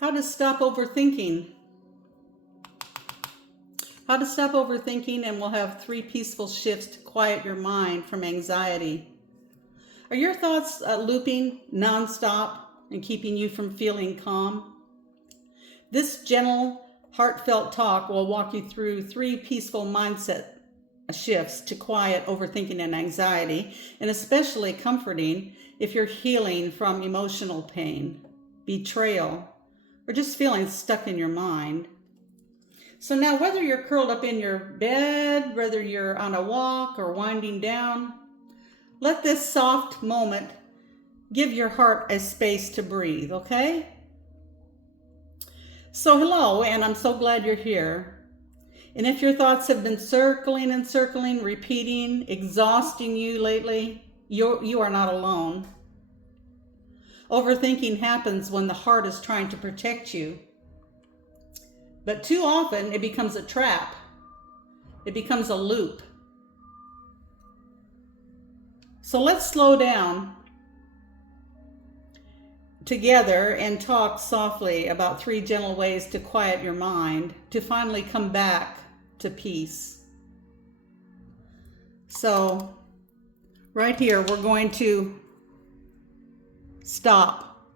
How to stop overthinking. How to stop overthinking, and we'll have 3 peaceful shifts to quiet your mind from anxiety. Are your thoughts looping nonstop and keeping you from feeling calm? This gentle, heartfelt talk will walk you through 3 peaceful mindset shifts to quiet overthinking and anxiety, and especially comforting if you're healing from emotional pain, betrayal, or just feeling stuck in your mind. So now, whether you're curled up in your bed, whether you're on a walk or winding down, let this soft moment give your heart a space to breathe, okay? So hello, and I'm so glad you're here. And if your thoughts have been circling and circling, repeating, exhausting you lately, you are not alone. Overthinking happens when the heart is trying to protect you. But too often it becomes a trap. It becomes a loop. So let's slow down together and talk softly about 3 gentle ways to quiet your mind, to finally come back to peace. So right here, we're going to stop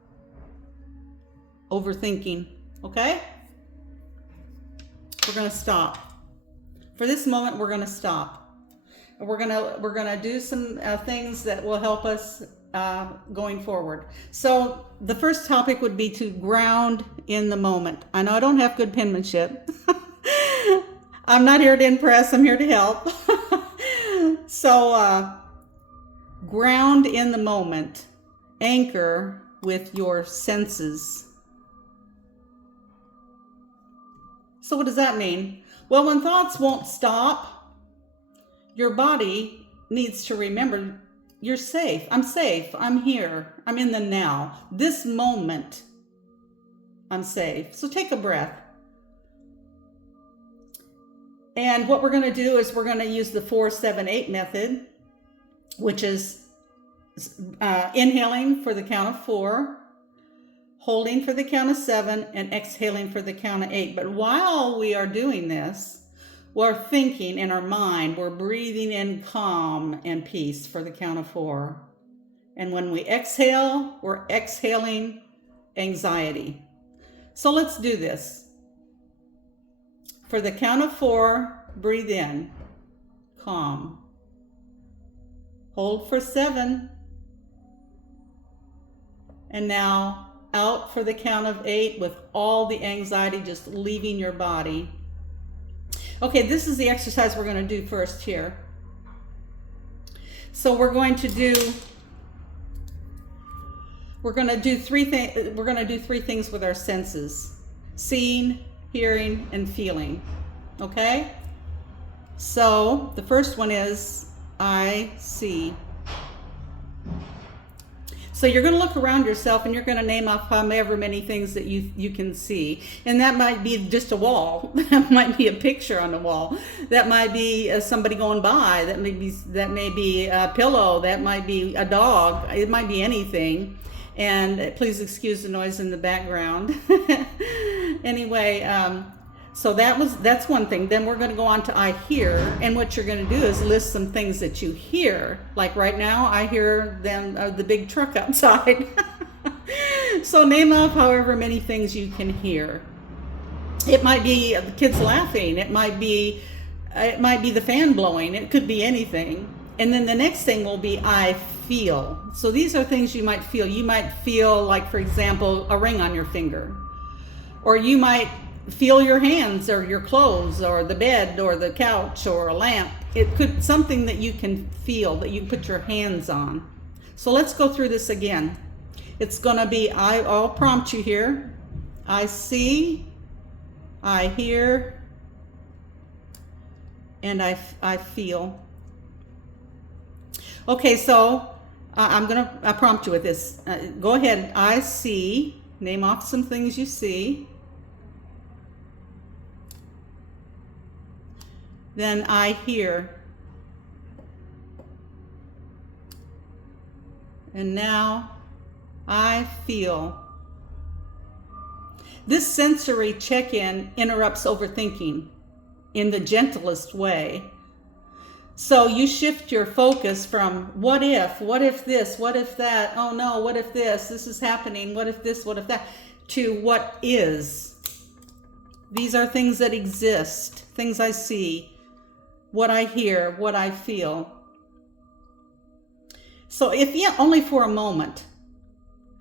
overthinking, okay? We're going to stop. For this moment, we're going to stop. And we're going to do some things that will help us going forward. So the first topic would be to ground in the moment. I know I don't have good penmanship. I'm not here to impress. I'm here to help. So ground in the moment. Anchor with your senses. So what does that mean? Well, when thoughts won't stop, your body needs to remember you're safe. I'm safe. I'm here. I'm in the now. This moment, I'm safe. So take a breath. And what we're going to do is we're going to use the 4-7-8 method, which is inhaling for the count of 4, holding for the count of 7, and exhaling for the count of 8. But while we are doing this, we're thinking in our mind, we're breathing in calm and peace for the count of 4. And when we exhale, we're exhaling anxiety. So let's do this. For the count of 4, breathe in, calm. Hold for 7. And now out for the count of 8 with all the anxiety just leaving your body. Okay, this is the exercise we're going to do first here. So we're going to do 3 things. We're going to do 3 things with our senses: seeing, hearing, and feeling. Okay? So the first one is I see. So you're going to look around yourself and you're going to name off however many things that you can see. And that might be just a wall. That might be a picture on the wall. That might be somebody going by. That may be a pillow. That might be a dog. It might be anything. And please excuse the noise in the background. Anyway, so that's one thing. Then we're going to go on to I hear, and what you're going to do is list some things that you hear. Like right now, I hear the big truck outside. So name off however many things you can hear. It might be the kids laughing. It might be the fan blowing. It could be anything. And then the next thing will be I feel. So these are things you might feel. You might feel like, for example, a ring on your finger, or you might feel your hands or your clothes or the bed or the couch or a lamp. It could something that you can feel, that you can put your hands on. So let's go through this again. It's going to be I'll prompt you here. I see, I hear, and I feel. Okay, so I'm going to prompt you with this. Go ahead. I see. Name off some things you see. Then I hear. And now I feel. This sensory check-in interrupts overthinking in the gentlest way. So you shift your focus from what if this, what if that, oh no, what if this is happening, what if this, what if that, to what is. These are things that exist, things I see, what I hear, what I feel. So if only for a moment,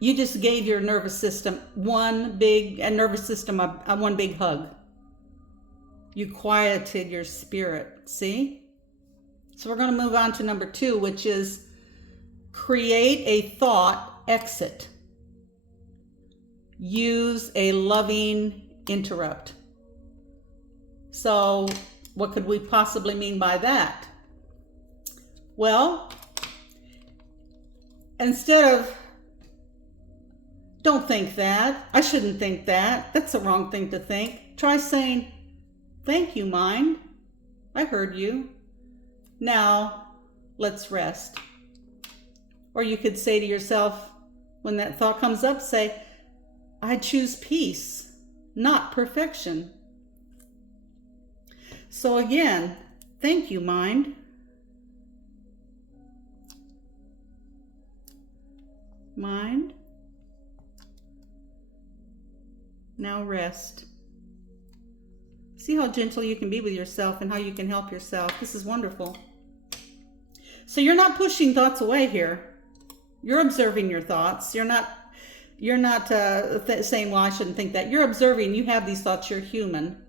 you just gave your nervous system one big hug. You quieted your spirit, see? So we're going to move on to number 2, which is create a thought exit. Use a loving interrupt. So what could we possibly mean by that? Well, instead of, don't think that, I shouldn't think that, that's the wrong thing to think, try saying, thank you, mind. I heard you. Now, let's rest. Or you could say to yourself, when that thought comes up, say, I choose peace, not perfection. So again, thank you, mind. Mind. Now rest. See how gentle you can be with yourself and how you can help yourself. This is wonderful. So you're not pushing thoughts away here. You're observing your thoughts. You're not saying, well, I shouldn't think that. You're observing. You have these thoughts. You're human.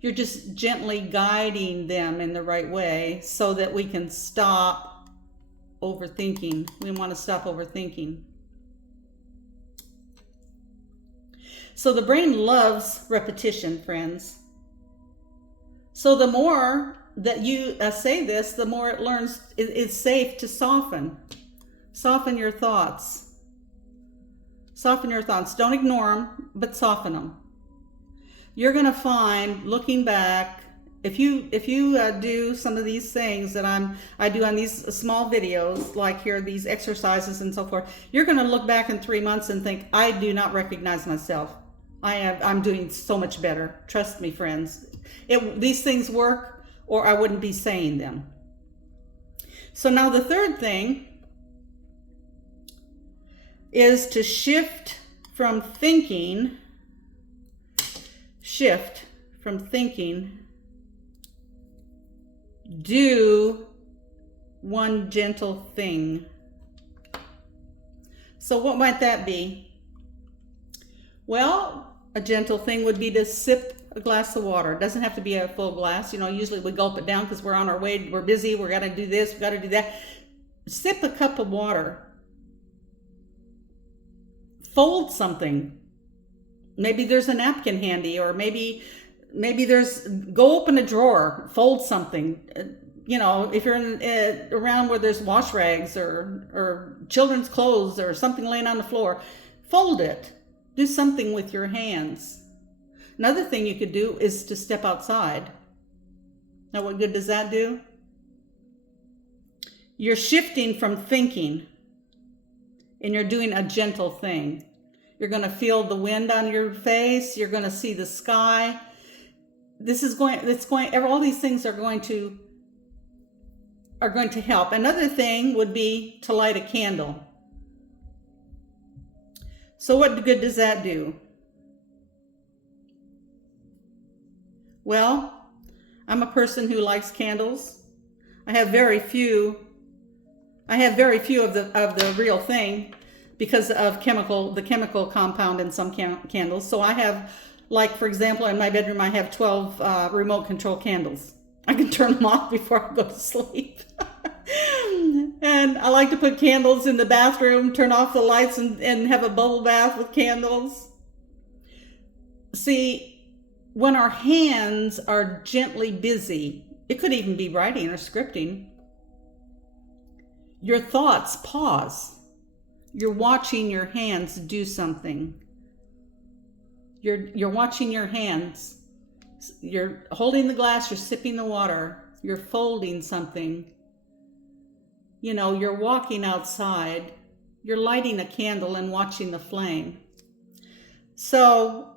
You're just gently guiding them in the right way so that we can stop overthinking. We want to stop overthinking. So the brain loves repetition, friends. So the more that you say this, the more it learns it's safe to soften. Soften your thoughts. Soften your thoughts. Don't ignore them, but soften them. You're going to find, looking back, if you do some of these things that I do on these small videos, like here, these exercises and so forth, you're going to look back in 3 months and think, I do not recognize myself. I'm doing so much better. Trust me, friends. These things work, or I wouldn't be saying them. So now the third thing is to shift from thinking, do one gentle thing. So what might that be? Well, a gentle thing would be to sip a glass of water. It doesn't have to be a full glass. Usually we gulp it down because we're on our way, we're busy, we got to do this, we got to do that. Sip a cup of water. Fold something. Maybe there's a napkin handy, or maybe go open a drawer, fold something. If you're around where there's wash rags or children's clothes or something laying on the floor, fold it. Do something with your hands. Another thing you could do is to step outside. Now, what good does that do? You're shifting from thinking, and you're doing a gentle thing. You're going to feel the wind on your face. You're going to see the sky. All these things are going to help. Another thing would be to light a candle. So what good does that do? Well, I'm a person who likes candles. I have very few of the real thing because of the chemical compound in some candles. So I have, like, for example, in my bedroom, I have 12 remote control candles. I can turn them off before I go to sleep. And I like to put candles in the bathroom, turn off the lights, and have a bubble bath with candles. See, when our hands are gently busy, it could even be writing or scripting, your thoughts pause. You're watching your hands do something. You're watching your hands. You're holding the glass, you're sipping the water, you're folding something. You're walking outside, you're lighting a candle and watching the flame. So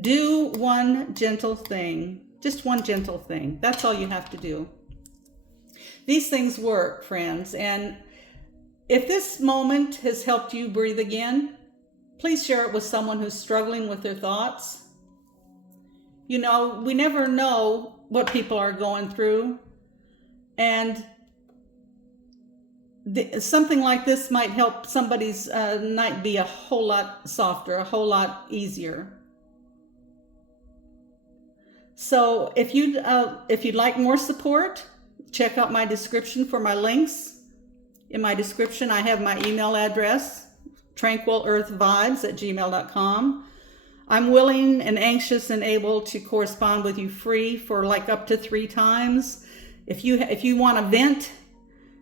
Do one gentle thing. Just one gentle thing. That's all you have to do. These things work, friends. And if this moment has helped you breathe again, please share it with someone who's struggling with their thoughts. You know, we never know what people are going through. And something like this might help somebody's night be a whole lot softer, a whole lot easier. So if you'd like more support, check out my description for my links. In my description, I have my email address, tranquilearthvibes@gmail.com. I'm willing and anxious and able to correspond with you free for like up to 3 times. If you want to vent,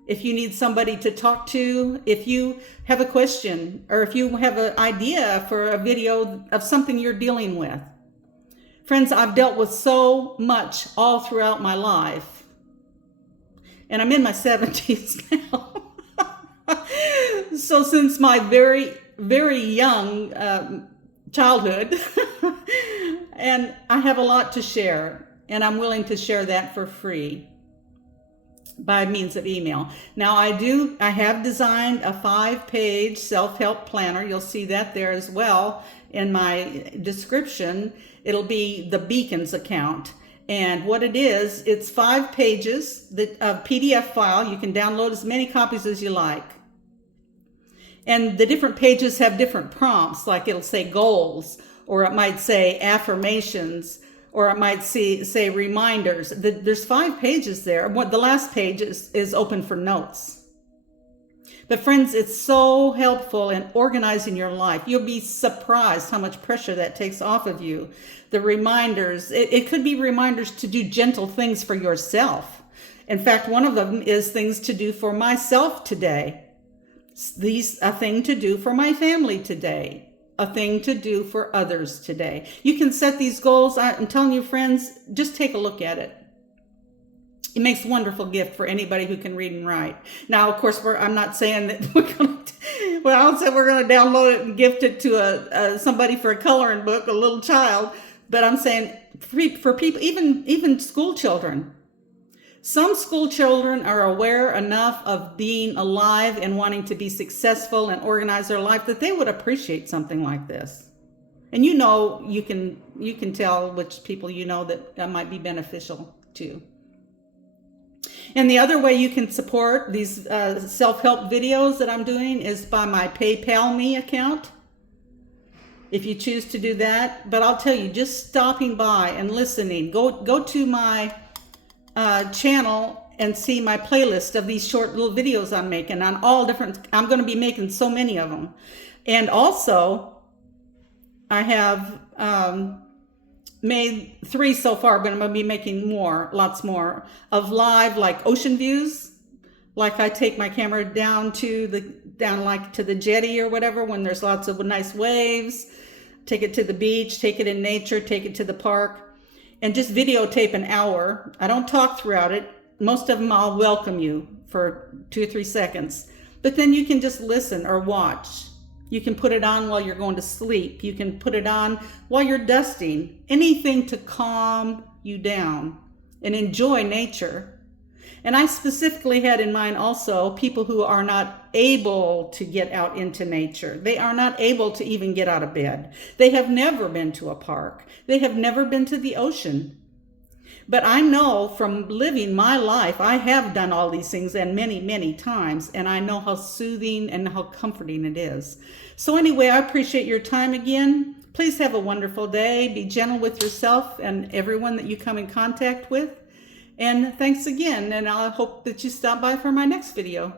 if you need somebody to talk to, if you have a question, or if you have an idea for a video of something you're dealing with. Friends, I've dealt with so much all throughout my life. And I'm in my 70s now. So since my very, very young childhood, and I have a lot to share, and I'm willing to share that for free by means of email. Now I have designed a 5-page self-help planner. You'll see that there as well in my description. It'll be the Beacons account. And what it is, it's 5 pages, a PDF file. You can download as many copies as you like. And the different pages have different prompts, like it'll say goals, or it might say affirmations, or it might say reminders. There's 5 pages there. The last page is open for notes. But friends, it's so helpful in organizing your life. You'll be surprised how much pressure that takes off of you. The reminders, it could be reminders to do gentle things for yourself. In fact, one of them is things to do for myself today. A thing to do for my family today. A thing to do for others today. You can set these goals. I'm telling you, friends, just take a look at it. It makes a wonderful gift for anybody who can read and write. Now, of course, I'm not saying that we're going to, well, I don't say we're going to download it and gift it to somebody for a coloring book, a little child, but I'm saying for people, even school children. Some school children are aware enough of being alive and wanting to be successful and organize their life that they would appreciate something like this. And you know, you can tell which people you know that might be beneficial to. And the other way you can support these self-help videos that I'm doing is by my PayPal me account, if you choose to do that. But I'll tell you, just stopping by and listening, go to my channel and see my playlist of these short little videos I'm making on all different, I'm going to be making so many of them. And also I have made 3 so far, but I'm going to be making more, lots more of live, like ocean views. Like I take my camera down like to the jetty or whatever, when there's lots of nice waves, take it to the beach, take it in nature, take it to the park, and just videotape an hour. I don't talk throughout it. Most of them I'll welcome you for 2 or 3 seconds, but then you can just listen or watch. You can put it on while you're going to sleep. You can put it on while you're dusting. Anything to calm you down and enjoy nature. And I specifically had in mind also people who are not able to get out into nature. They are not able to even get out of bed. They have never been to a park. They have never been to the ocean. But I know from living my life, I have done all these things, and many, many times, and I know how soothing and how comforting it is. So anyway, I appreciate your time again. Please have a wonderful day. Be gentle with yourself and everyone that you come in contact with. And thanks again, and I hope that you stop by for my next video.